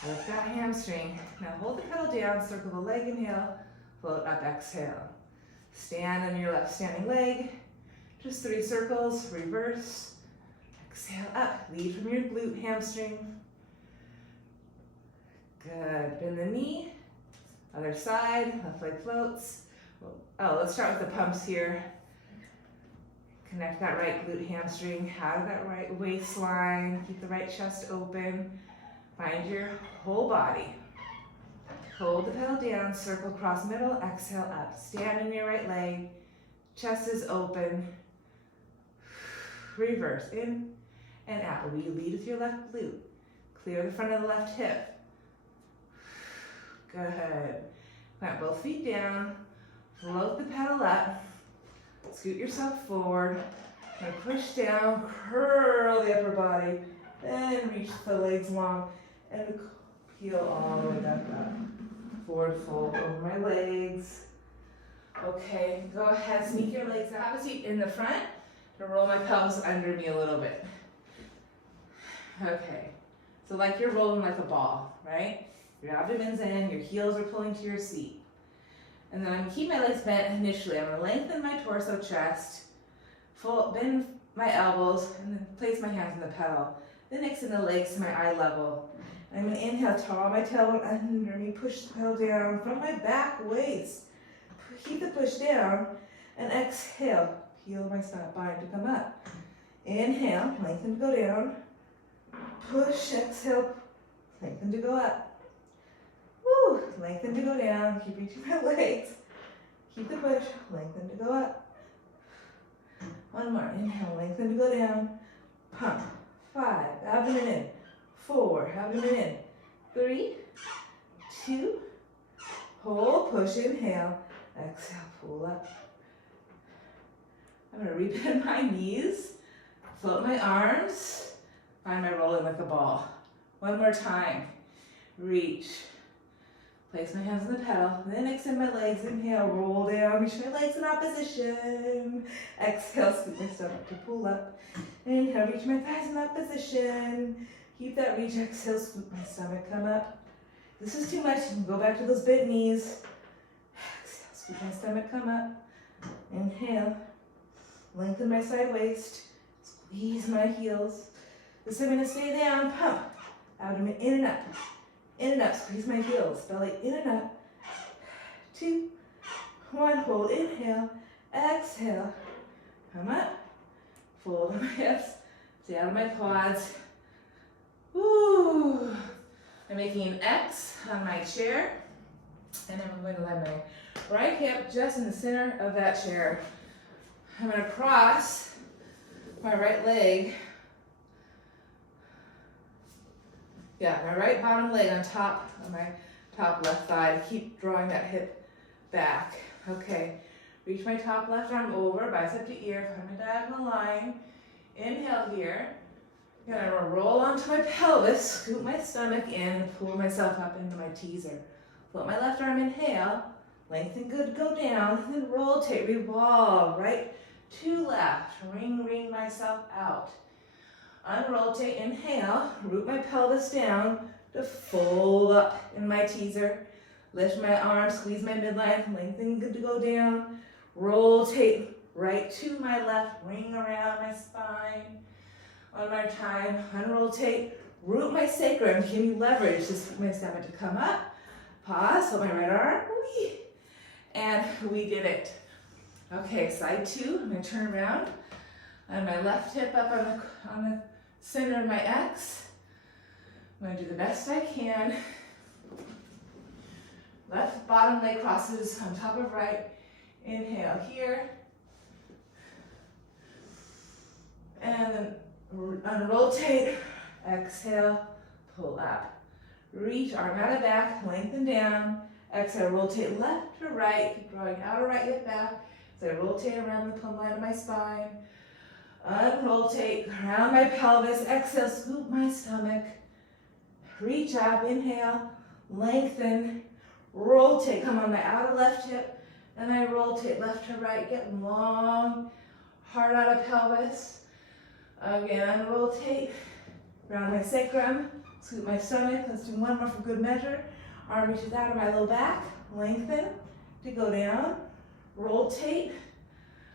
Lift that hamstring. Now hold the pedal down, circle the leg, inhale, float up, exhale. Stand on your left standing leg. Just 3 circles, reverse. Exhale up, lead from your glute hamstring. Good, bend the knee. Other side, left leg floats. Oh, let's start with the pumps here. Connect that right glute hamstring out of that right waistline. Keep the right chest open. Find your whole body. Hold the pedal down, circle across middle, exhale up. Stand on your right leg. Chest is open. Reverse, in and out. We lead with your left glute. Clear the front of the left hip. Good. Plant both feet down. Float the pedal up. Scoot yourself forward. And push down, curl the upper body. Then reach the legs long and peel all the way back up. Forward fold over my legs. Okay, go ahead, sneak your legs out. Have a seat in the front to roll my pelvis under me a little bit. Okay, so like you're rolling like a ball, right? Your abdomen's in, your heels are pulling to your seat. And then I'm gonna keep my legs bent initially. I'm gonna lengthen my torso, chest, bend my elbows, and then place my hands on the pedal. Then extend the legs to my eye level. I'm gonna inhale, draw my tailbone under me, push the pedal down from my back waist. Keep the push down, and exhale, peel my spine to come up. Inhale, lengthen to go down. Push, exhale, lengthen to go up. Woo, lengthen to go down, keep reaching my legs. Keep the push, lengthen to go up. One more, inhale, lengthen to go down. Pump, 5, abdomen in. 4, abdomen in. 3, 2, hold, push, inhale. Exhale, pull up. I'm going to rebend my knees, float my arms, find my rolling like a ball. One more time. Reach. Place my hands on the pedal, then extend my legs. Inhale, roll down, reach my legs in opposition. Exhale, scoop my stomach to pull up. Inhale, reach my thighs in opposition. Keep that reach. Exhale, scoop my stomach, come up. This is too much. You can go back to those bent knees. Exhale, scoop my stomach, come up. Inhale. Lengthen my side waist. Squeeze my heels. This I'm going to stay down. Pump. Abdomen in and up. In and up. Squeeze my heels. Belly in and up. 2, 1. Hold. Inhale. Exhale. Come up. Fold my hips. Stay out of my quads. Woo. I'm making an X on my chair. And then I'm going to let my right hip just in the center of that chair. I'm going to cross my right leg. Yeah, my right bottom leg on top of my top left thigh. Keep drawing that hip back. Okay, reach my top left arm over, bicep to ear, find my diagonal line. Inhale here. I'm gonna roll onto my pelvis, scoop my stomach in, and pull myself up into my teaser. Float my left arm, inhale. Lengthen good, go down, then rotate, revolve, right to left. Ring myself out. Unrotate, inhale, root my pelvis down to fold up in my teaser. Lift my arms, squeeze my midline, lengthen good to go down. Rotate right to my left, ring around my spine. One more time, unrotate, root my sacrum, give me leverage, just for my stomach to come up. Pause, hold my right arm, and we did it. Okay, side 2, I'm gonna turn around. And my left hip up on the center of my X. I'm gonna do the best I can. Left bottom leg crosses on top of right. Inhale here. And then unrotate. Exhale, pull up. Reach, arm out of back, lengthen down. Exhale, rotate left to right. Keep drawing outer right hip back. So I rotate around the plumb line of my spine. Unrotate, around my pelvis. Exhale, scoop my stomach. Reach up, inhale, lengthen. Rotate, come on my outer left hip. Then I rotate left to right, get long, hard out of pelvis. Again, rotate, around my sacrum, scoop my stomach. Let's do one more for good measure. Arm reaches out of my low back, lengthen to go down. Rotate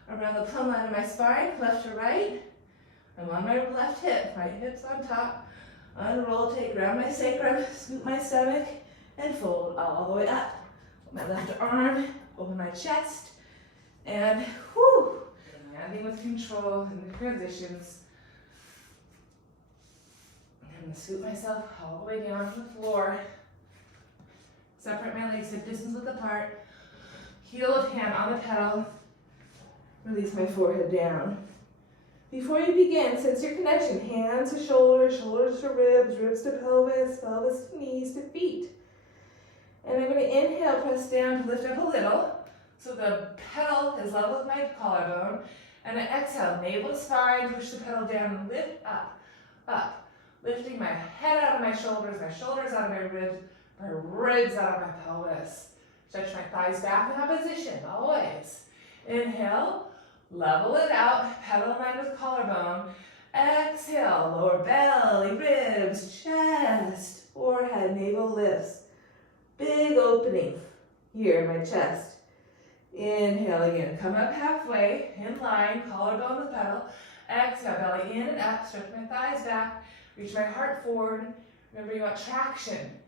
around the plumb line of my spine, left to right. I'm on my left hip, right hip's on top. Unrotate, grab my sacrum, scoop my stomach, and fold all the way up. My left arm, open my chest, and whoo, landing with control in the transitions. I'm gonna scoop myself all the way down to the floor. Separate my legs hip distance width apart. Heel of hand on the pedal. Release my forehead down. Before you begin, sense your connection. Hands to shoulders, shoulders to ribs, ribs to pelvis, pelvis to knees to feet. And I'm going to inhale, press down to lift up a little. So the pedal is level with my collarbone. And then exhale, navel to spine, push the pedal down and lift up, up. Lifting my head out of my shoulders out of my ribs out of my pelvis. Stretch my thighs back in opposition, always. Inhale, level it out, pedal in line with collarbone. Exhale, lower belly, ribs, chest, forehead, navel lifts. Big opening here in my chest. Inhale again, come up halfway, in line, collarbone with pedal. Exhale, belly in and up, stretch my thighs back, reach my heart forward. Remember, you want traction.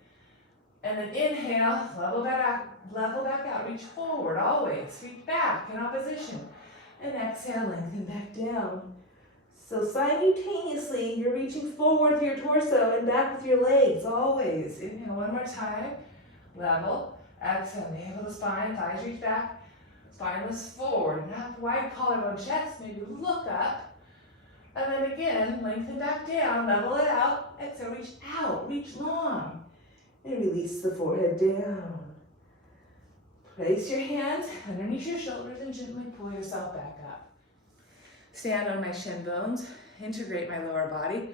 And then inhale, level back out, reach forward, always. Reach back in opposition. And exhale, lengthen back down. So simultaneously, you're reaching forward with your torso and back with your legs, always. Inhale one more time, level. Exhale, navel to spine, thighs reach back. Spine lifts forward, not wide collarbone, chest, maybe look up. And then again, lengthen back down, level it out. Exhale, reach long. And release the forehead down. Place your hands underneath your shoulders and gently pull yourself back up. Stand on my shin bones, integrate my lower body,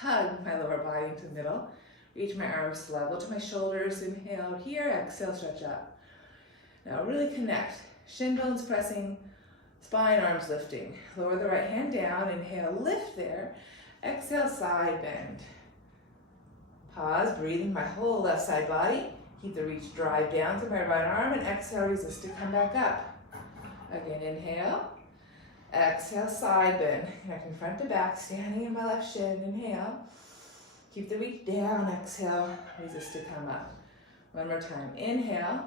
hug my lower body into the middle. Reach my arms level to my shoulders, inhale here, exhale, stretch up. Now really connect, shin bones pressing, spine, arms lifting. Lower the right hand down, inhale, lift there. Exhale, side bend. Pause, breathing my whole left side body. Keep the reach drive down through my right arm and exhale, resist to come back up. Again, inhale. Exhale, side bend. Connecting front to back, standing in my left shin. Inhale. Keep the reach down, exhale, resist to come up. One more time, inhale.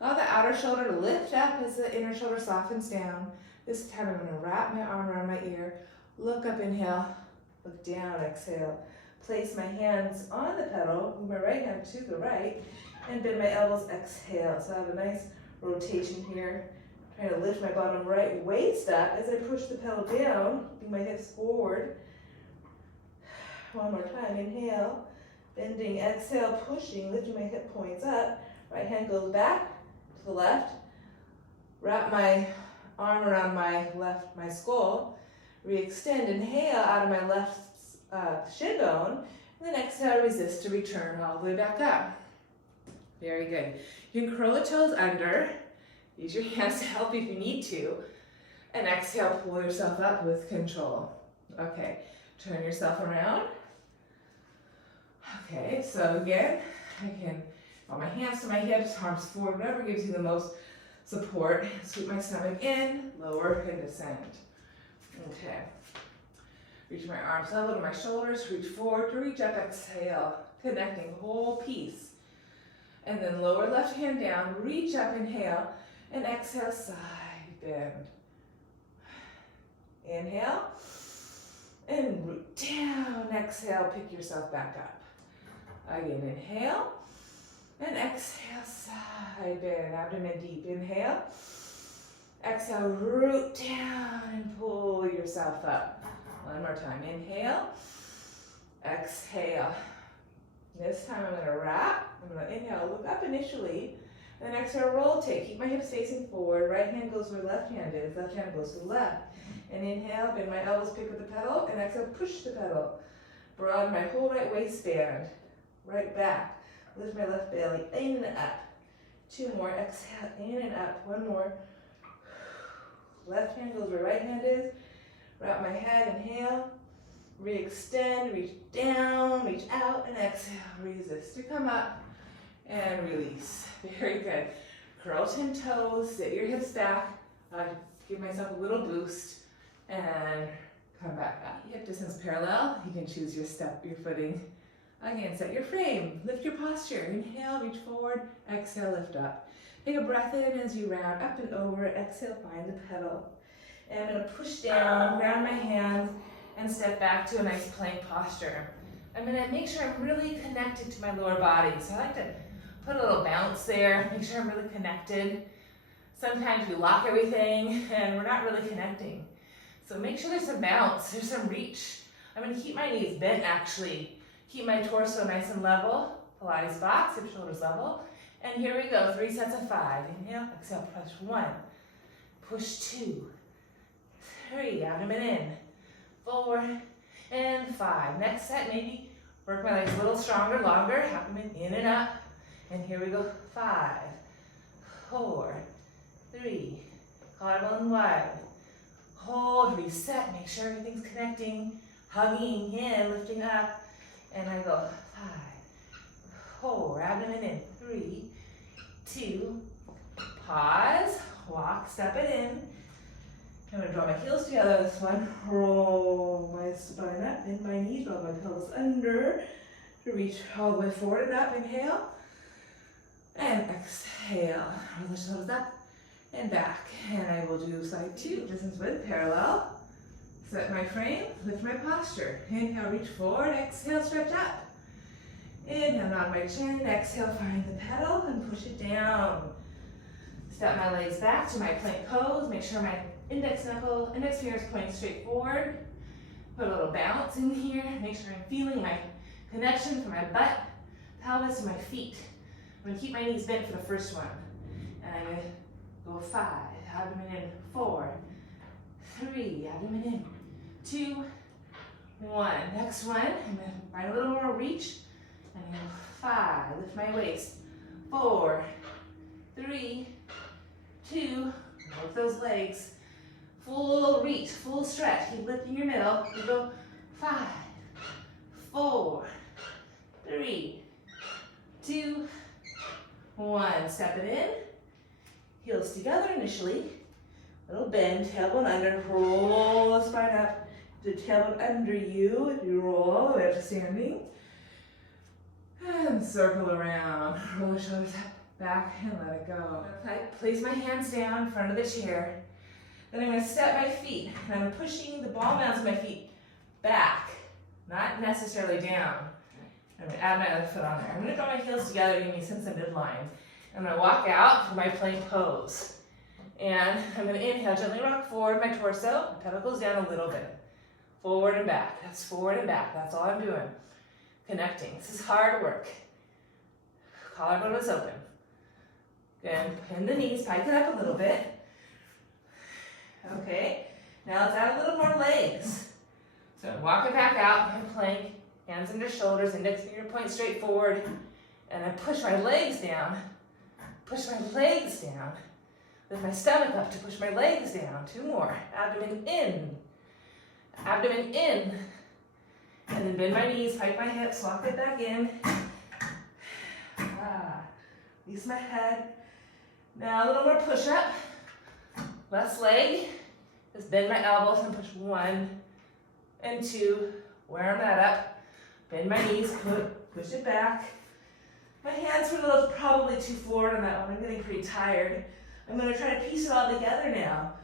Allow the outer shoulder to lift up as the inner shoulder softens down. This time I'm gonna wrap my arm around my ear. Look up, inhale. Look down, exhale. Place my hands on the pedal, move my right hand to the right, and bend my elbows, exhale. So I have a nice rotation here. Trying to lift my bottom right waist up as I push the pedal down, keeping my hips forward. One more time, inhale, bending, exhale, pushing, lifting my hip points up. Right hand goes back to the left. Wrap my arm around my skull. Re-extend, inhale out of my left shin bone, and then exhale, resist to return all the way back up. Very good. You can curl the toes under, use your hands to help if you need to, and exhale, pull yourself up with control. Okay, turn yourself around. Okay, so again, I can put my hands to my hips, arms forward, whatever gives you the most support. Scoop my stomach in, lower, and descend. Okay. Reach my arms level to my shoulders, reach forward to reach up, exhale, connecting whole piece. And then lower left hand down, reach up, inhale, and exhale, side bend. Inhale, and root down, exhale, pick yourself back up. Again, inhale, and exhale, side bend, abdomen deep, inhale. Exhale, root down and pull yourself up. One more time, inhale, exhale. This time I'm gonna wrap, I'm gonna inhale, look up initially, and then exhale, rotate. Keep my hips facing forward, right hand goes where left hand is, left hand goes to the left. And inhale, bend my elbows, pick up the pedal, and exhale, push the pedal. Broaden my whole right waistband, right back. Lift my left belly, in and up. Two more, exhale, in and up, one more. Left hand goes where right hand is. Wrap my head, inhale. Re-extend, reach down, reach out, and exhale. Resist to come up and release. Very good. Curl 10 toes, sit your hips back. Give myself a little boost and come back up. Hip distance parallel. You can choose your step, your footing. Again, set your frame. Lift your posture. Inhale, reach forward. Exhale, lift up. Take a breath in as you round up and over. Exhale, find the pedal. And I'm going to push down, ground my hands, and step back to a nice plank posture. I'm going to make sure I'm really connected to my lower body. So I like to put a little bounce there, make sure I'm really connected. Sometimes we lock everything and we're not really connecting. So make sure there's some bounce, there's some reach. I'm going to keep my knees bent actually. Keep my torso nice and level. Pilates box, hip shoulders level. And here we go, 3 sets of 5. Inhale, exhale, push 1. Push 2. 3, abdomen in. 4 and 5. Next set, maybe work my legs a little stronger, longer. Abdomen in and up. And here we go, 5, 4, 3. Collarbone wide. Hold, reset, make sure everything's connecting. Hugging in, lifting up. And I go 5, 4, abdomen in, 3, 2, pause, walk, step it in. I'm going to draw my heels together this one, roll my spine up, bend my knees, roll my pelvis under, to reach all the way forward and up, inhale, and exhale, roll the shoulders up and back, and I will do side 2, distance width, parallel. Set my frame, lift my posture. Inhale, reach forward, exhale, stretch up. Inhale, nod my chin, exhale, find the pedal and push it down. Step my legs back to my plank pose, make sure my index fingers pointing straight forward. Put a little bounce in here, make sure I'm feeling my connection from my butt, pelvis, to my feet. I'm gonna keep my knees bent for the first one. And I'm gonna go 5, abdomen in, 4, 3, abdomen in. 2, 1. Next one, I'm going to find a little more reach. And I'm going to go 5, lift my waist. 4, 3, 2, work those legs. Full reach, full stretch. Keep lifting your middle. You go 5, 4, 3, 3, 2, 1. Step it in. Heels together initially. Little bend, tailbone under, roll the spine up. The tailbone under you. You roll all the way up to standing. And circle around. Roll the shoulders back and let it go. I place my hands down in front of the chair. Then I'm going to step my feet. And I'm pushing the ball mounds of my feet back, not necessarily down. I'm going to add my other foot on there. I'm going to draw my heels together to give me a sense of midline. I'm going to walk out for my plank pose. And I'm going to inhale, gently rock forward my torso. My pelvis goes down a little bit. Forward and back. That's forward and back. That's all I'm doing. Connecting. This is hard work. Collarbone is open. Then bend the knees, pike it up a little bit. Okay, now let's add a little more legs. So walk it back out, my plank, hands under shoulders, index finger point straight forward, and I push my legs down. Push my legs down. Lift my stomach up to push my legs down. 2 more. Abdomen in. Abdomen in. And then bend my knees, pike my hips, lock it back in. Release my head. Now a little more push up. Left leg. Just bend my elbows and push 1 and 2. Wear that up. Bend my knees, push it back. My hands were probably too forward on that one. I'm getting pretty tired. I'm going to try to piece it all together now.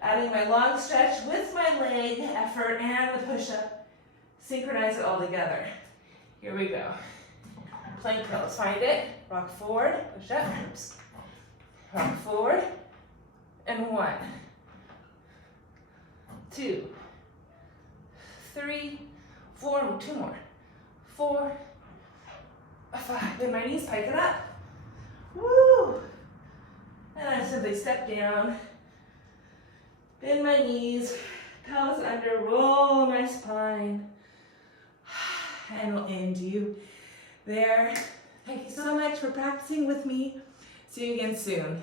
Adding my long stretch with my leg effort and the push-up. Synchronize it all together. Here we go. Plank pose. Find it. Rock forward. Push up. Oops. Rock forward. And 1, 2, 3, 4. 2 more. 4, 5. Then my knees pike it up. Woo! And I simply step down. Bend my knees. Pelvis under. Roll my spine. And we'll end you there. Thank you so much for practicing with me. See you again soon.